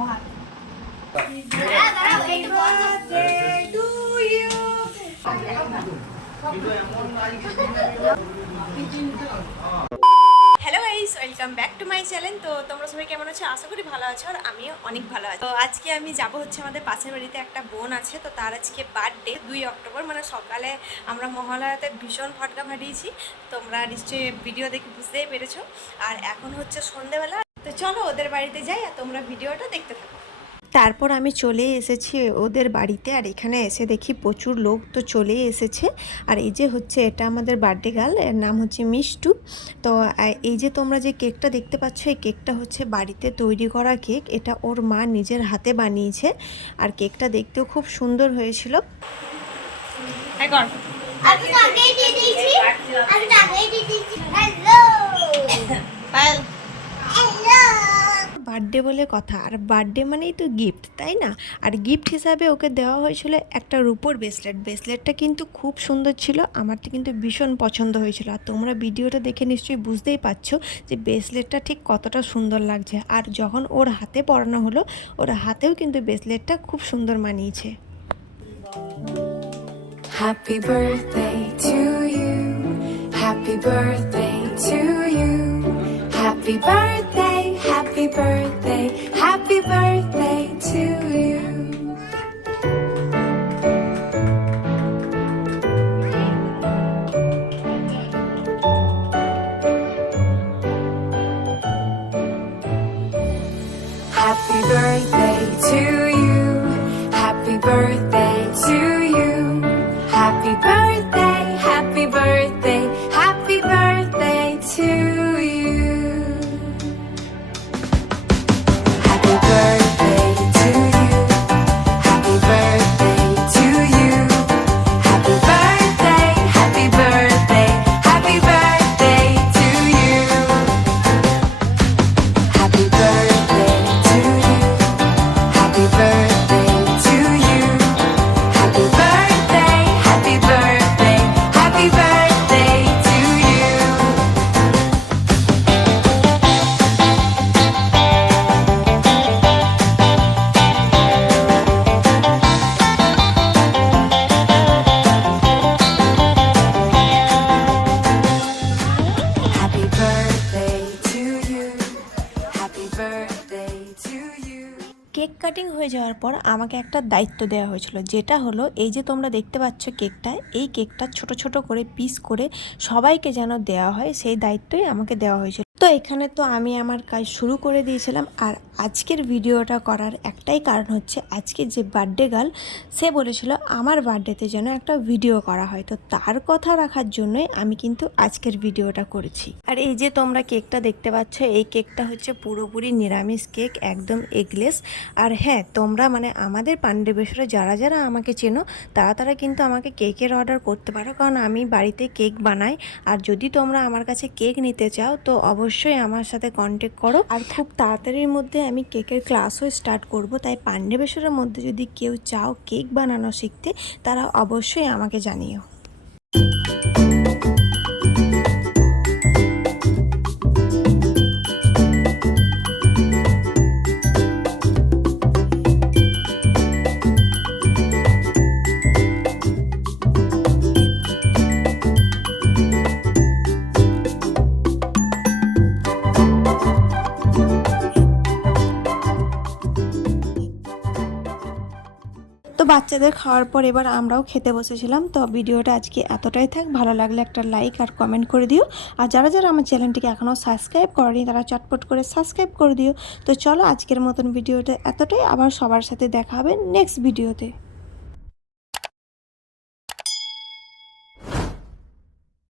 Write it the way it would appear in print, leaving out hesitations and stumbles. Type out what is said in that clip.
Hello guys, welcome back to my channel. তো তোমরা সবাই কেমন আছো? আশা করি ভালো আছো, আর আমিও অনেক ভালো আছি। তো আজকে আমি যাব হচ্ছে আমাদের পাশের বাড়িতে একটা বোন আছে, তো তার আজকে বার্থডে 2 অক্টোবর। মানে সকালে আমরা মহালয়াতে ভীষণ ফটকা ফাটিয়েছি, তোমরা নিশ্চয়ই ভিডিও দেখে বুঝতেই পেরেছো। আর এখন হচ্ছে সন্ধেবেলা, তো চলো ওদের বাড়িতে যাই আর তোমরা ভিডিওটা দেখতে থাকো। তারপর আমি চলে এসেছি ওদের বাড়িতে, আর এখানে এসে দেখি প্রচুর লোক তো চলেই এসেছে। আর এই যে হচ্ছে এটা আমাদের বার্থডে গার্ল, এর নাম হচ্ছে মিষ্টু। তো এই যে তোমরা যে কেকটা দেখতে পাচ্ছ, এই কেকটা হচ্ছে বাড়িতে তৈরি করা কেক। এটা ওর মা নিজের হাতে বানিয়েছে, আর কেকটা দেখতেও খুব সুন্দর হয়েছিল। বার্থডে বলে কথা, আর বার্থডে মানেই তো গিফট, তাই না? আর গিফট হিসাবে ওকে দেওয়া হয়েছিল একটা রূপোর ব্রেসলেটটা কিন্তু খুব সুন্দর ছিল, আমার তো কিন্তু ভীষণ পছন্দ হয়েছিল। আর তোমরা ভিডিওটা দেখে নিশ্চয়ই বুঝতেই পারছো যে ব্রেসলেটটা ঠিক কতটা সুন্দর লাগছে। আর যখন ওর হাতে পরানো হলো, ওর হাতেও কিন্তু ব্রেসলেটটা খুব সুন্দর মানিয়েছে। Happy birthday to you. Happy birthday to you. Happy birthday, happy birthday, happy birthday to you. Happy birthday to you. Happy birthday to you. Happy birthday, happy birthday, happy birthday to you. Happy birthday to you. Happy birthday to you. Happy birthday, happy birthday, happy birthday to you. Happy birthday to you. Happy birthday to you. Happy birthday, happy birthday, happy birthday to you. Happy birthday to you. Happy birthday to you. Cake cutting হয়ে যাওয়ার পর আমাকে একটা দায়িত্ব দেওয়া হয়েছিল, যেটা হলো এই যে তোমরা দেখতে পাচ্ছ কেকটা, এই কেকটা ছোট ছোট করে পিস করে সবাইকে যেন দেওয়া হয়, সেই দায়িত্বই আমাকে দেওয়া হয়েছিল। তো এখানে তো আমি আমার কাজ শুরু করে দিয়েছিলাম। আর আজকের ভিডিওটা করার একটাই কারণ হচ্ছে, আজকে যে বার্থডে গার্ল, সে বলেছিল আমার বার্থডেতে যেন একটা ভিডিও করা হয়, তো তার কথা রাখার জন্যই আমি কিন্তু আজকের ভিডিওটা করেছি। আর এই যে তোমরা কেকটা দেখতে পাচ্ছ, এই কেকটা হচ্ছে পুরোপুরি নিরামিষ কেক, একদম এগলেস। আর হ্যাঁ, তোমরা মানে আমাদের পাণ্ডবেশ্বরে যারা যারা আমাকে চেনো, তারা কিন্তু আমাকে কেকের অর্ডার করতে পারো, কারণ আমি বাড়িতে কেক বানাই। আর যদি তোমরা আমার কাছে কেক নিতে চাও, তো অবশ্যই আমার সাথে কন্ট্যাক্ট করো। আর খুব তাড়াতাড়ির মধ্যে আমি কেকের ক্লাসও স্টার্ট করব, তাই পাণ্ডবেশ্বরের মধ্যে যদি কেউ চাও কেক বানানো শিখতে, তারা অবশ্যই আমাকে জানিও। তো বাচ্চাদের খাওয়ার পর এবার আমরাও খেতে বসেছিলাম। তো ভিডিওটা আজকে এতটাই থাক, ভালো লাগলে একটা লাইক আর কমেন্ট করে দিও। আর যারা যারা আমার চ্যানেলটিকে এখনও সাবস্ক্রাইব করেনি, তারা চটপট করে সাবস্ক্রাইব করে দিও। তো চলো আজকের মতন ভিডিওটা এতটাই, আবার সবার সাথে দেখা হবে নেক্সট ভিডিওতে।